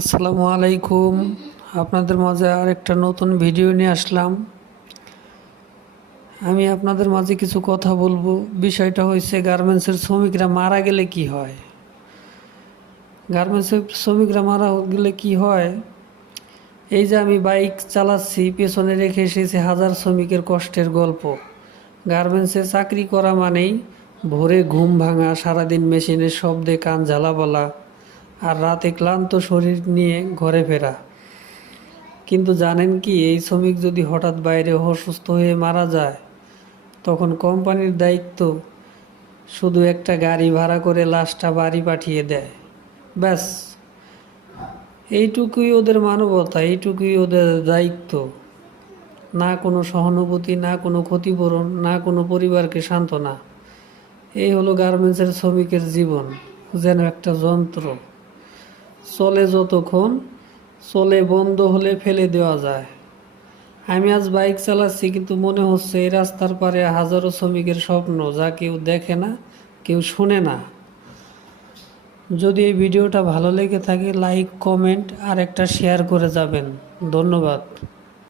আসসালামু আলাইকুম। আপনাদের মাঝে আরেকটা নতুন ভিডিও নিয়ে আসলাম। আমি আপনাদের মাঝে কিছু কথা বলবো। বিষয়টা হয়েছে গার্মেন্টসের শ্রমিকরা মারা গেলে কি হয়। গার্মেন্টসের শ্রমিকরা মারা গেলে কি হয়, এই যে আমি বাইক চালাচ্ছি, পেছনে রেখে এসেছি হাজার শ্রমিকের কষ্টের গল্প। গার্মেন্টসে চাকরি করা মানেই ভোরে ঘুম ভাঙা, সারাদিন মেশিনের শব্দে কান ঝালাপালা, আর রাতে ক্লান্ত শরীর নিয়ে ঘরে ফেরা। কিন্তু জানেন কি, এই শ্রমিক যদি হঠাৎ বাইরে অসুস্থ হয়ে মারা যায়, তখন কোম্পানির দায়িত্ব শুধু একটা গাড়ি ভাড়া করে লাশটা বাড়ি পাঠিয়ে দেয়। ব্যাস, এইটুকুই ওদের মানবতা, এইটুকুই ওদের দায়িত্ব। না কোনো সহানুভূতি, না কোনো ক্ষতিপূরণ, না কোনো পরিবারকে সান্ত্বনা। এই হলো গার্মেন্টসের শ্রমিকের জীবন, যেন একটা যন্ত্র। চলে যতক্ষণ চলে, বন্ধ হলে ফেলে দেওয়া যায়। আমি আজ বাইক চালাচ্ছি, কিন্তু মনে হচ্ছে এই রাস্তার পারে হাজারো শ্রমিকের স্বপ্ন, যা কেউ দেখে না, কেউ শোনে না। যদি এই ভিডিওটা ভালো লেগে থাকে, লাইক, কমেন্ট আর একটা শেয়ার করে যাবেন। ধন্যবাদ।